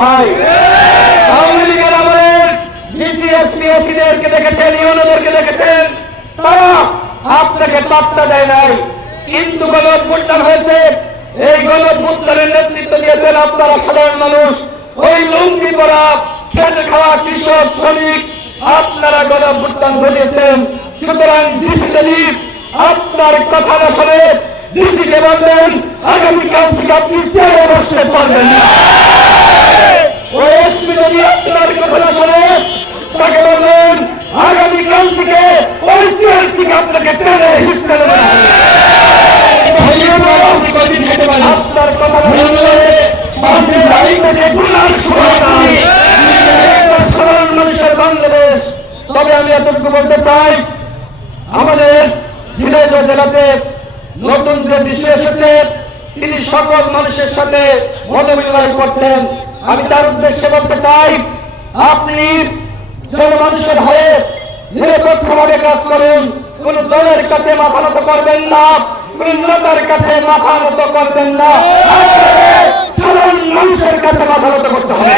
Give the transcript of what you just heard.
হয়। আওয়ামী লীগের আমাদের বিসিএস-পিএসসিদেরকে দেখেছেন, ইউনোদেরকে দেখেছেন, তারা আপনাকে পাত্তা দেয় নাই। কিন্তু গণঅভ্যুত্থান হয়েছে, এই গণঅভ্যুত্থানের নেতৃত্ব দিয়েছেন আপনারা সাধারণ মানুষ, ওই লুঙ্গি পরা খেটে খাওয়া কৃষক শ্রমিক, আপনারা গণঅভ্যুত্থান ঘটিয়েছেন। সুতরাং ডিসিশনই আপনার কথা না শুনে ডিসিকে বলবেন আগামীকাল থেকে আপনি জেলে বসতে পারবেন না। ওই এসপি যদি আপনার কথা না শুনে তাকে বলবেন আগামীকাল থেকে ওই জেল থেকে আপনাকে টেনে হিটতে দেবেন। আপনার কথা না শুনলে আমাদের বাড়িতে গুলার সময় নাই। সাধারণ মানুষের বাংলাদেশ। তবে আমি এতটুকু বলতে চাই, আমাদের ঝিনাইদহ জেলাতে নতুন যে ডিসি এসেছে তিনি সকল মানুষের সাথে মতবিনিময় করছেন। আমি তার উদ্দেশ্যে বলতে চাই, আপনি জনমানুষের হয়ে নিরপেক্ষভাবে কাজ করুন, কোন দলের কাছে মাথা নত করবেন না, কোন নেতার কাছে মাথা নত করবেন না, সাধারণ মানুষের কাছে মাথা নত করতে হবে।